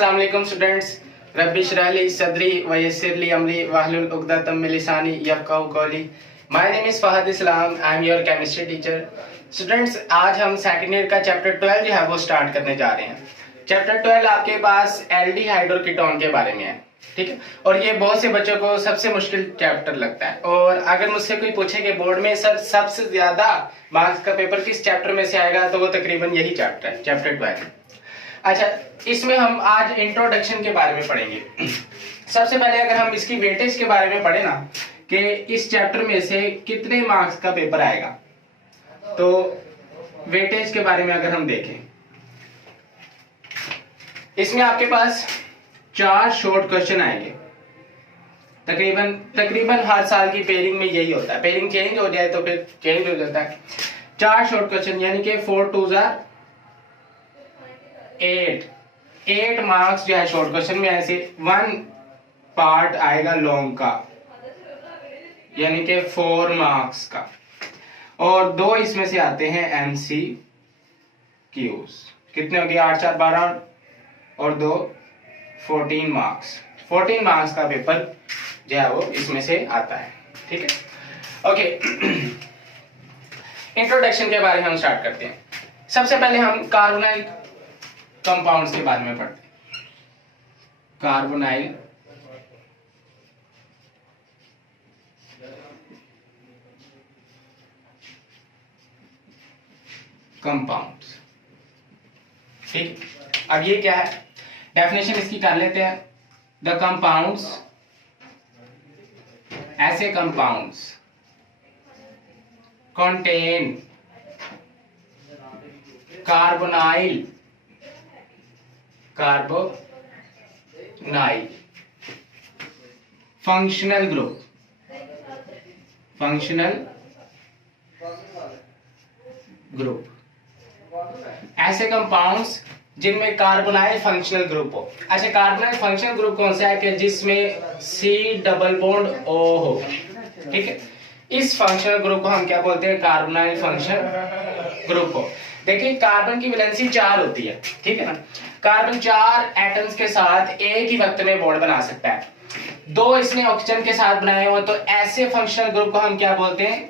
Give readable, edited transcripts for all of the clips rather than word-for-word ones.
अस्सलाम वालेकुम स्टूडेंट्स। रब्बी इश्रह ली सदरी व यस्सिर ली अमरी वाहलुल उक़दतम मिन लिसानी यफ़क़हू क़ौली। My name is Fahad Islam, I am your chemistry teacher. Students, आज हम सेकंड ईयर का चैप्टर 12 जो है वो स्टार्ट करने जा रहे हैं। चैप्टर 12 आपके पास एल्डिहाइड और कीटोन के बारे में है, ठीक है। और ये बहुत से बच्चों को सबसे मुश्किल चैप्टर लगता है। और अगर मुझसे कोई पूछे कि बोर्ड में सर सबसे ज्यादा मार्क्स का पेपर किस चैप्टर में से आएगा, तो वो तकरीबन यही चैप्टर है, चैप्टर 12। अच्छा, इसमें हम आज इंट्रोडक्शन के बारे में पढ़ेंगे। सबसे पहले अगर हम इसकी वेटेज के बारे में पढ़े ना कि इस चैप्टर में से कितने मार्क्स का पेपर आएगा, तो वेटेज के बारे में अगर हम देखें, इसमें आपके पास 4 शॉर्ट क्वेश्चन आएंगे। तकरीबन हर साल की पेयरिंग में यही होता है, पेयरिंग चेंज हो जाए तो फिर चेंज हो जाता है। 4 शॉर्ट क्वेश्चन यानी कि 4 2 8 मार्क्स जो है शॉर्ट क्वेश्चन में ऐसे 1 पार्ट आएगा लॉन्ग का, यानी कि 4 मार्क्स का, और 2 इसमें से आते हैं MCQs। कितने हो गए? 8 4 12 और 2 14 मार्क्स। 14 मार्क्स का पेपर जो है वो इसमें से आता है, ठीक है। ओके, इंट्रोडक्शन के बारे में हम स्टार्ट करते हैं। सबसे पहले हम कार्बोनाइल कंपाउंड्स के बारे में पढ़ते हैं। कार्बोनाइल कंपाउंड्स, ठीक। अब ये क्या है, डेफिनेशन इसकी कर लेते हैं। द कंपाउंड्स, ऐसे compounds contain carbonyl functional group, ऐसे कंपाउंड्स जिनमें कार्बोनाइल फंक्शनल ग्रुप हो। अच्छा, कार्बोनाइल फंक्शनल ग्रुप कौन सा है कि जिसमें C डबल बॉन्ड O हो, ठीक है। इस फंक्शनल ग्रुप को हम क्या बोलते हैं? कार्बोनाइल फंक्शनल ग्रुप हो। देखिए, कार्बन की वैलेंसी 4 होती है, ठीक है ना। कार्बन 4 एटम्स के साथ एक ही वक्त में बॉन्ड बना सकता है। 2 इसने ऑक्सीजन के साथ बनाए हो, तो ऐसे फंक्शनल ग्रुप को हम क्या बोलते हैं?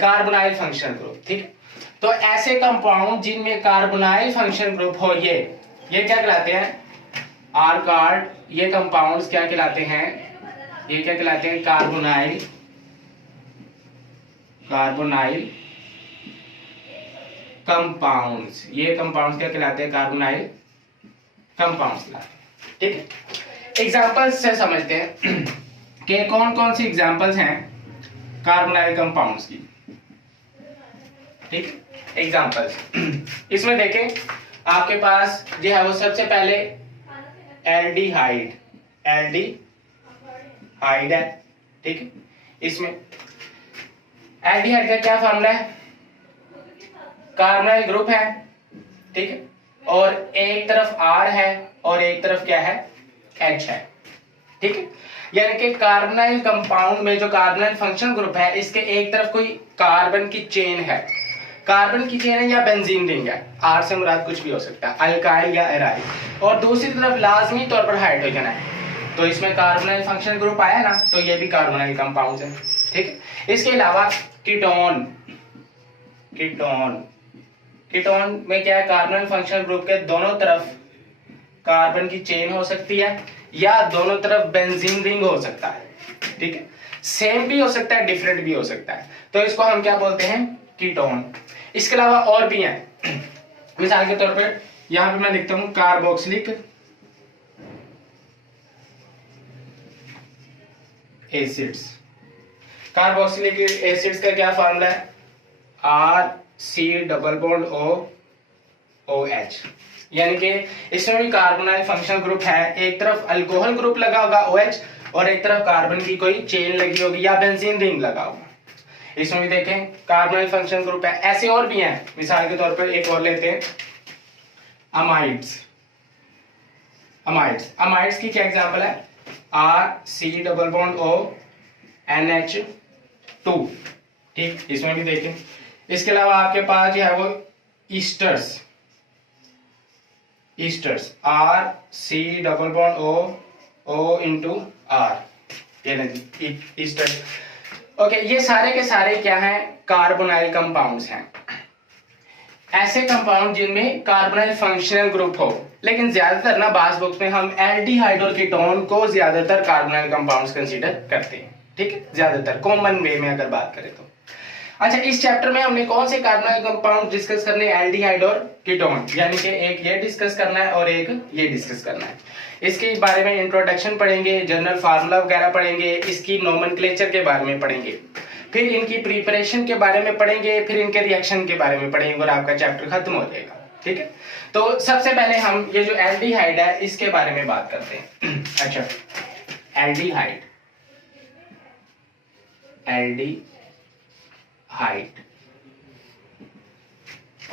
कार्बोनाइल फंक्शनल ग्रुप, ठीक। तो ऐसे कंपाउंड जिनमें कार्बोनाइल फंक्शनल ग्रुप हो, ये क्या कहलाते हैं? आर्कार्ड। ये कंपाउंड्स क्या कहलाते हैं? ये क्या कहलाते हैं? Carbonyl compounds. ये कंपाउंड्स क्या कहलाते हैं? कार्बोनाइल कंपाउंड्स कहलाते हैं, ठीक है। एग्जांपल्स से समझते हैं कि कौन कौन सी एग्जांपल्स हैं कार्बोनाइल कंपाउंड्स की, ठीक। एग्जांपल्स इसमें देखें, आपके पास जो है वो सबसे पहले एल्डिहाइड है, ठीक है। इसमें एल्डिहाइड का क्या फॉर्मूला है? कार्बोनाइल ग्रुप है, ठीक है, और एक तरफ R है और एक तरफ क्या है? H है, ठीक है। यानी कि कार्बोनाइल कंपाउंड में जो कार्बोनाइल फंक्शनल ग्रुप है, इसके एक तरफ कोई कार्बन की चेन है, या बेंजीन रिंग है। R से मुराद कुछ भी हो सकता है, अल्काइल या एराइल, और दूसरी तरफ लाजमी तौर पर हाइड्रोजन है, तो इसमें कार्बोनाइल फंक्शनल ग्रुप आया ना, तो ये भी कार्बोनाइल कंपाउंड है, ठीक है। इसके अलावा कीटोन में क्या है? कार्बोनाइल फंक्शनल ग्रुप के दोनों तरफ कार्बन की चेन हो सकती है, या दोनों तरफ बेंजीन रिंग हो सकता है, ठीक है। सेम भी हो सकता है, डिफरेंट भी हो सकता है, तो इसको हम क्या बोलते हैं? कीटोन। इसके अलावा और भी हैं। मिसाल के तौर पर यहां पे मैं लिखता हूं कार्बोक्सिलिक एसिड्स। कार्बोक्सिलिक एसिड्स का क्या फॉर्मूला है? RC double bond OH। यानी कि इसमें भी कार्बोनाइल फंक्शनल ग्रुप है, एक तरफ अल्कोहल ग्रुप लगा होगा OH, और एक तरफ कार्बन की कोई चेन लगी होगी या बेंजीन रिंग लगा होगा। इसमें भी देखें कार्बोनाइल फंक्शनल ग्रुप है। ऐसे और भी हैं, मिसाल के तौर पर एक और लेते हैं, अमाइड्स की क्या एग्जांपल है? RC डबल बॉन्ड ONH2, ठीक। इसमें भी देखें। इसके अलावा आपके पास जो है वो esters esters, R C double bond O, O into R, ये ईस्टर्स। ओके, ये सारे के सारे क्या हैं, कार्बोनाइल कंपाउंड्स हैं। ऐसे कंपाउंड जिनमें कार्बोनाइल फंक्शनल ग्रुप हो, लेकिन ज्यादातर ना बास बुक्स में हम एल्डिहाइड और कीटोन को ज्यादातर कार्बोनाइल कंपाउंड्स कंसीडर करते हैं, ठीक है, ज्यादातर कॉमन वे में अगर बात करें तो। अच्छा, इस चैप्टर में हमने कौन से कार्बोनाइल कंपाउंड डिस्कस करने, एल्डिहाइड और कीटोन, यानी कि एक ये डिस्कस करना है और एक ये डिस्कस करना है। इसके बारे में इंट्रोडक्शन पढ़ेंगे, जनरल फार्मूला वगैरह पढ़ेंगे, इसकी नोमेनक्लेचर के बारे में पढ़ेंगे, फिर इनकी प्रिपरेशन के बारे में पढ़ेंगे, फिर इनके रिएक्शन के बारे में पढ़ेंगे और आपका चैप्टर खत्म हो जाएगा, ठीक है। तो सबसे पहले हम ये जो एल्डिहाइड है इसके बारे में बात करते हैं। अच्छा, एल्डिहाइड,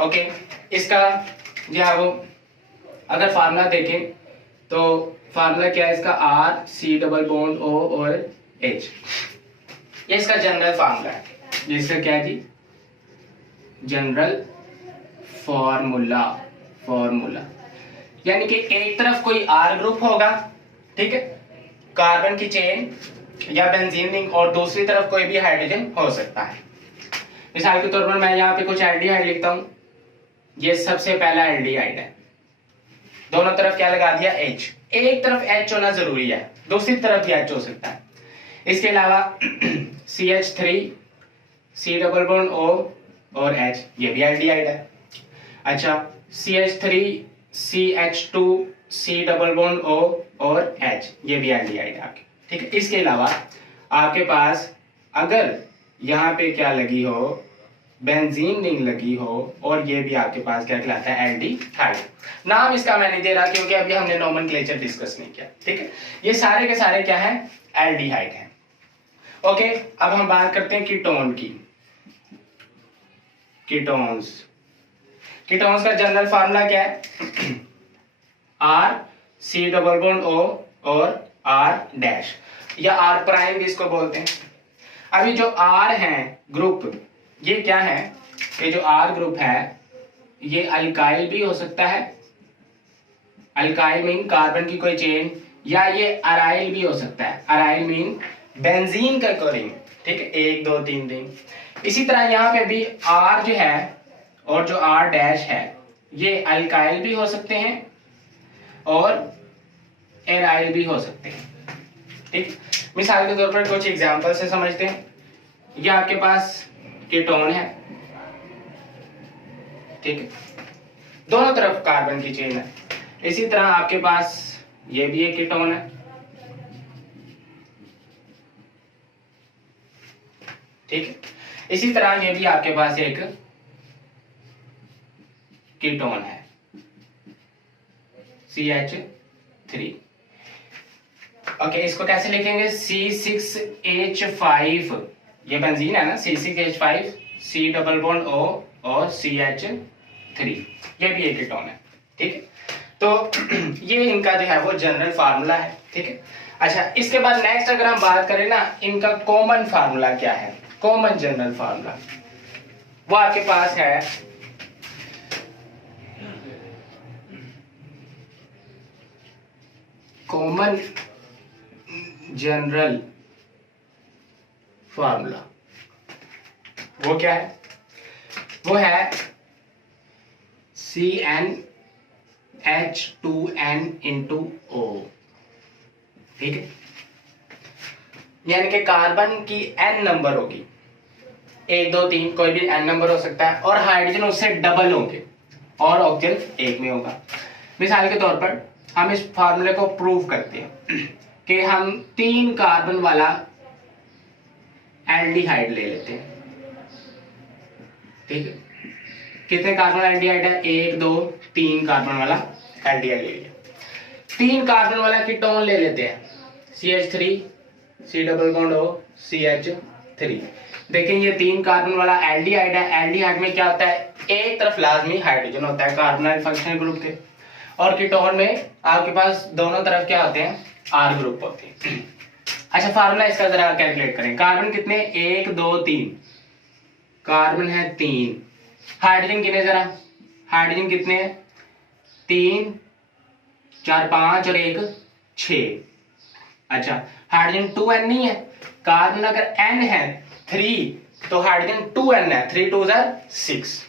ओके, इसका जो है वो अगर फार्मूला देखें तो फार्मूला क्या है इसका, R C double bond O और एच, ये इसका जनरल फार्मूला है, जिसका क्या है जी, जनरल फॉर्मूला, यानी कि एक तरफ कोई आर ग्रुप होगा, ठीक है, कार्बन की चेन या बेंजीन रिंग, और दूसरी तरफ कोई भी हाइड्रोजन हो सकता है। मिसाल के तौर पर मैं यहाँ पे कुछ एल्डिहाइड लिखता हूं, ये सबसे पहला एल्डिहाइड है, दोनों तरफ क्या लगा दिया, H, एक तरफ H होना जरूरी है, दूसरी तरफ भी H हो सकता है। इसके अलावा CH3 C double bond O और H, ये भी एल्डिहाइड है। अच्छा, CH3 CH2 C double bond O और H, ये भी एल्डिहाइड है आपके, ठीक है। इसके अलावा आपके पास अगर यहाँ पे क्या लगी हो, बेंजीन रिंग लगी हो, और ये भी आपके पास क्या कहलाता है, एल्डिहाइड। नाम इसका मैं नहीं दे रहा क्योंकि अभी हमने नोमेनक्लेचर डिस्कस नहीं किया, ठीक है। ये सारे के सारे क्या है, एल्डिहाइड हैं। ओके, अब हम बात करते हैं कीटोन की। कीटोन्स का जनरल फार्मूला क्या है, R C double bond O और आर डैश, या आर प्राइम भी इसको बोलते हैं। अभी जो आर है ग्रुप, ये क्या है, ये जो आर ग्रुप है ये अल्काइल भी हो सकता है, अल्काइल मीन कार्बन की कोई चेन, या ये अराइल भी हो सकता है, अराइल मीन बेंजीन का कोई रिंग, ठीक है, 1 2 3 रिंग। इसी तरह यहाँ पे भी आर जो है और जो आर डैश है ये अल्काइल भी हो सकते हैं और एराइल भी हो सकते हैं, ठीक। मिसाल के तौर पर कुछ एग्जांपल से समझते हैं। ये आपके पास कीटोन है, ठीक है, दोनों तरफ कार्बन की चेन है। इसी तरह आपके पास ये भी एक कीटोन है, ठीक है। इसी तरह ये भी आपके पास एक कीटोन है, CH3। ओके, इसको कैसे लिखेंगे, C6H5, ये बेंजीन है ना, C6H5 C double bond O और CH3, ये भी एक कीटोन है, ठीक है। तो ये इनका जो है वो जनरल फार्मूला है, ठीक है। अच्छा, इसके बाद नेक्स्ट अगर हम बात करें ना, इनका कॉमन फार्मूला क्या है, कॉमन जनरल फार्मूला, वो आपके पास है कॉमन जनरल फार्मूला, वो क्या है, वो है CnH2n इंटू O, ठीक है। यानी कि कार्बन की n नंबर होगी, 1 2 3 कोई भी n नंबर हो सकता है, और हाइड्रोजन उससे डबल होंगे और ऑक्सीजन एक में होगा। मिसाल के तौर पर हम इस फार्मूले को प्रूव करते हैं कि हम 3 कार्बन वाला एल्डिहाइड ले लेते हैं, ठीक है। कितने कार्बन एल्डिहाइड है, 1 2 3 कार्बन वाला एल्डिहाइड ले लिया। 3 कार्बन वाला कीटोन ले लेते हैं, CH3 C double bond O CH3। देखें, ये 3 कार्बन वाला एल्डिहाइड है। एल्डिहाइड में क्या होता है, एक तरफ लाजमी हाइड्रोजन होता है, कार्बोनाइल फंक्शनल ग्रुप के, और कीटोन में आपके पास दोनों तरफ क्या होते हैं, आर ग्रुप होते हैं। अच्छा, फार्मूला इसका जरा कैलकुलेट करें। कार्बन कितने, 1 2 3, कार्बन है 3, हाइड्रोजन कितने, जरा हाइड्रोजन कितने हैं, 3 4 5 और 1 6। अच्छा, हाइड्रोजन 2n नहीं है, कार्बन अगर n है 3 तो हाइड्रोजन 2n है, 3 2 6।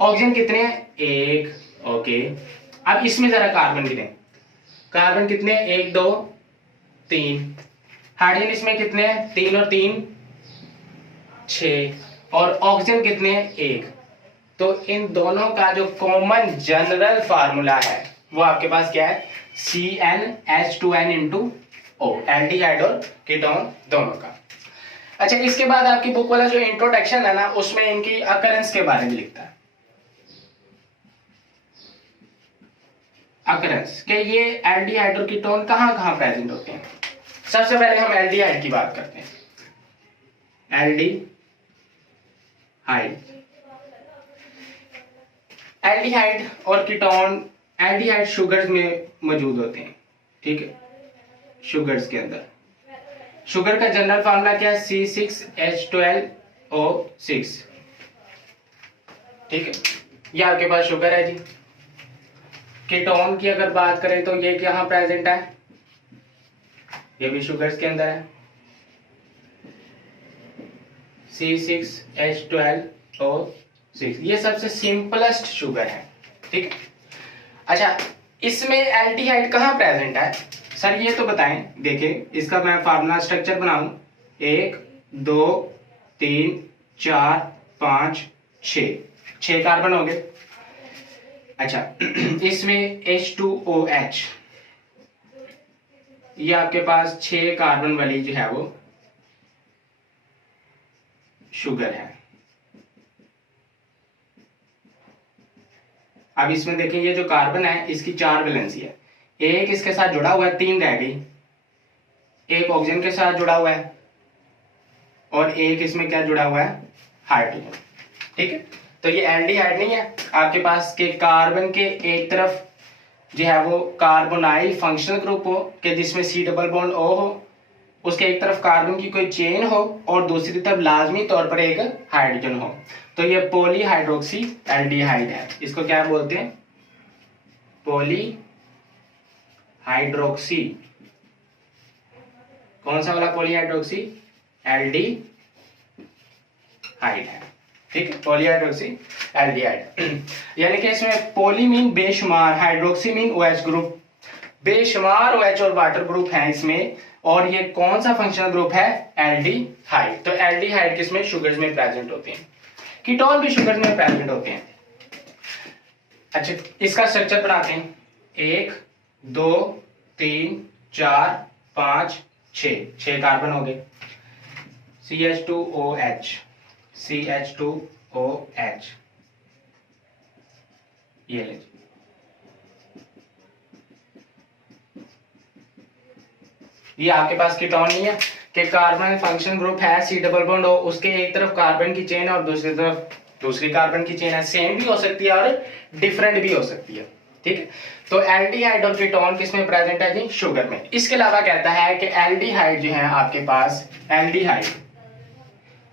ऑक्सीजन कितने हैं? 1। ओके, अब इसमें जरा कार्बन गिने, कार्बन कितने? 1 2 3। हाइड्रोजन इसमें कितने हैं? 3 और 3 6। और ऑक्सीजन कितने हैं? 1। तो इन दोनों का जो कॉमन जनरल फार्मूला है वो आपके पास क्या है? CnH2n इंटू O, एल्डिहाइड और कीटोन दोनों का। अच्छा, इसके बाद आपकी बुक वाला जो इंट्रोडक्शन है ना, उसमें इनकी अकरेंस के बारे में लिखता है। अकरेंस के ये एल्डिहाइड और कीटोन कहां कहां प्रेजेंट होते हैं। सबसे पहले हम एल्डिहाइड की बात करते हैं। एल्डिहाइड और कीटोन, एल्डिहाइड शुगर्स में मौजूद होते हैं, ठीक है। शुगर्स के अंदर शुगर का जनरल फार्मूला क्या है? C6H12O6, ठीक है। ये आपके पास शुगर है जी। कीटोन की अगर बात करें तो ये कहां प्रेजेंट है? ये भी शुगर्स के अंदर है, C6H12O6। ये सबसे सिंपलेस्ट शुगर है, ठीक। अच्छा, इसमें एल्डिहाइड कहां प्रेजेंट है सर, ये तो बताएं। देखिए, इसका मैं फार्मूला स्ट्रक्चर बनाऊं। 1 2 3 4 5 6 कार्बन हो गए। अच्छा, इसमें H2OH, ये आपके पास 6 कार्बन वाली जो है वो शुगर है। अब इसमें देखिए, ये जो कार्बन है इसकी 4 वैलेंसी है, एक इसके साथ जुड़ा हुआ है, 3 रह गई, एक ऑक्सीजन के साथ जुड़ा हुआ है और एक इसमें क्या जुड़ा हुआ है? हाइड्रोजन, ठीक है। तो ये एल्डिहाइड नहीं है आपके पास के कार्बन के एक तरफ जो है वो कार्बोनाइल फंक्शनल ग्रुप हो के जिसमें C डबल बॉन्ड O हो, उसके एक तरफ कार्बन की कोई चेन हो और दूसरी तरफ लाजमी तौर पर एक हाइड्रोजन हो, तो ये पॉलीहाइड्रोक्सी एल्डिहाइड है। इसको क्या बोलते हैं? पॉलीहाइड्रोक्सी। कौन सा वाला पॉलीहाइड्रोक्सी? एल्डिहाइड है, ठीक है। पॉलीहाइड्रोक्सी एल्डिहाइड यानी कि इसमें पॉली मीन बेशुमार, हाइड्रोक्सी मीन OH ग्रुप, बेशुमार OH और वाटर ग्रुप है इसमें। और ये कौन सा फंक्शनल ग्रुप है? एल्डिहाइड। तो एल्डिहाइड किसमें? शुगर्स में प्रेजेंट होते हैं। कीटोन भी शुगर में प्रेजेंट होते हैं। अच्छा, इसका स्ट्रक्चर बनाते हैं। 1 2 3 4 5 6 कार्बन हो गए। CH2OH, CH2OH, ये ले। ये आपके पास कीटोन नहीं है कि कार्बन फंक्शन ग्रुप है, C डबल बॉन्ड हो, उसके एक तरफ कार्बन की चेन है और दूसरी तरफ दूसरी कार्बन की चेन है। सेम भी हो सकती है और डिफरेंट भी हो सकती है, ठीक है। तो एल्डिहाइड और कीटोन किसमें प्रेजेंट है जी? शुगर में। इसके अलावा कहता है कि एल्डिहाइड जो है आपके पास, एल्डिहाइड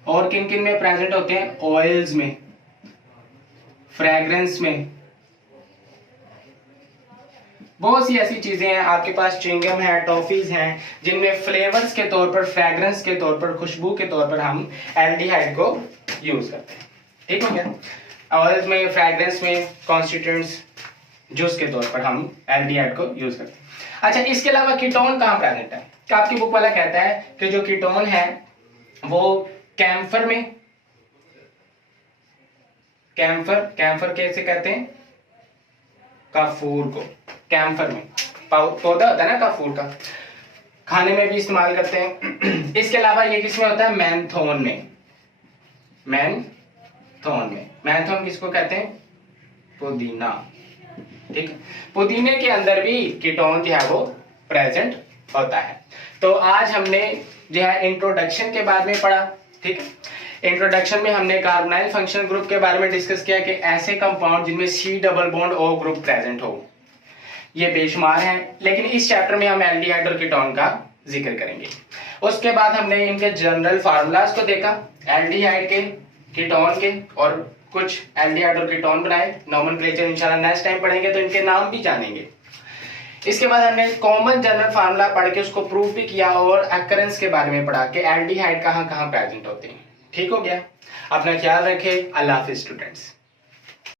और किन किन में प्रेजेंट होते हैं? ऑयल्स में, फ्रेग्रेंस में, बहुत सी ऐसी चीजें हैं आपके पास, च्युइंगम है, टॉफीज हैं, जिनमें फ्लेवर्स के तौर पर, फ्रेग्रेंस के तौर पर, खुशबू के तौर पर हम एल्डिहाइड को यूज करते हैं, ठीक हो गया। ऑयल्स में, फ्रेग्रेंस में, कॉन्स्टिट्यूएंट्स, जूस के तौर पर हम एल्डिहाइड को यूज करते हैं। अच्छा, इसके अलावा कीटोन कहाँ प्रेजेंट है? तो आपकी बुक वाला कहता है कि जो कीटोन है वो कैम्फर में, कैम्फर कैसे कहते हैं? काफूर को, कैम्फर में पौधा होता है ना काफूर का, खाने में भी इस्तेमाल करते हैं। इसके अलावा ये किसमें होता है? मैंथोन में। मैंथोन किसको कहते हैं? पुदीना, ठीक है। पुदीने के अंदर भी कीटोन जो है वो प्रेजेंट होता है। तो आज हमने जो है इंट्रोडक्शन के बारे में पढ़ा, ठीक है। इंट्रोडक्शन में हमने कार्बोनाइल फंक्शनल ग्रुप के बारे में डिस्कस किया कि ऐसे कंपाउंड जिनमें C double bond O group present हो, ये बेशुमार हैं, लेकिन इस चैप्टर में हम एल्डिहाइड और कीटोन का जिक्र करेंगे। उसके बाद हमने इनके जनरल फार्मूलाज को देखा, एल्डिहाइड के, कीटोन के, और कुछ एल्डिहाइड और कीटोन बनाए। नोमेनक्लेचर इंशाल्लाह नेक्स्ट टाइम पढ़ेंगे तो इनके नाम भी जानेंगे। इसके बाद हमने कॉमन जनरल फार्मूला पढ़ के उसको प्रूव भी किया और अकरेंस के बारे में पढ़ा कि एल्डिहाइड कहाँ कहाँ प्रेजेंट होते हैं। ठीक हो गया, अपना ख्याल रखें। अल्लाह हाफिज स्टूडेंट्स।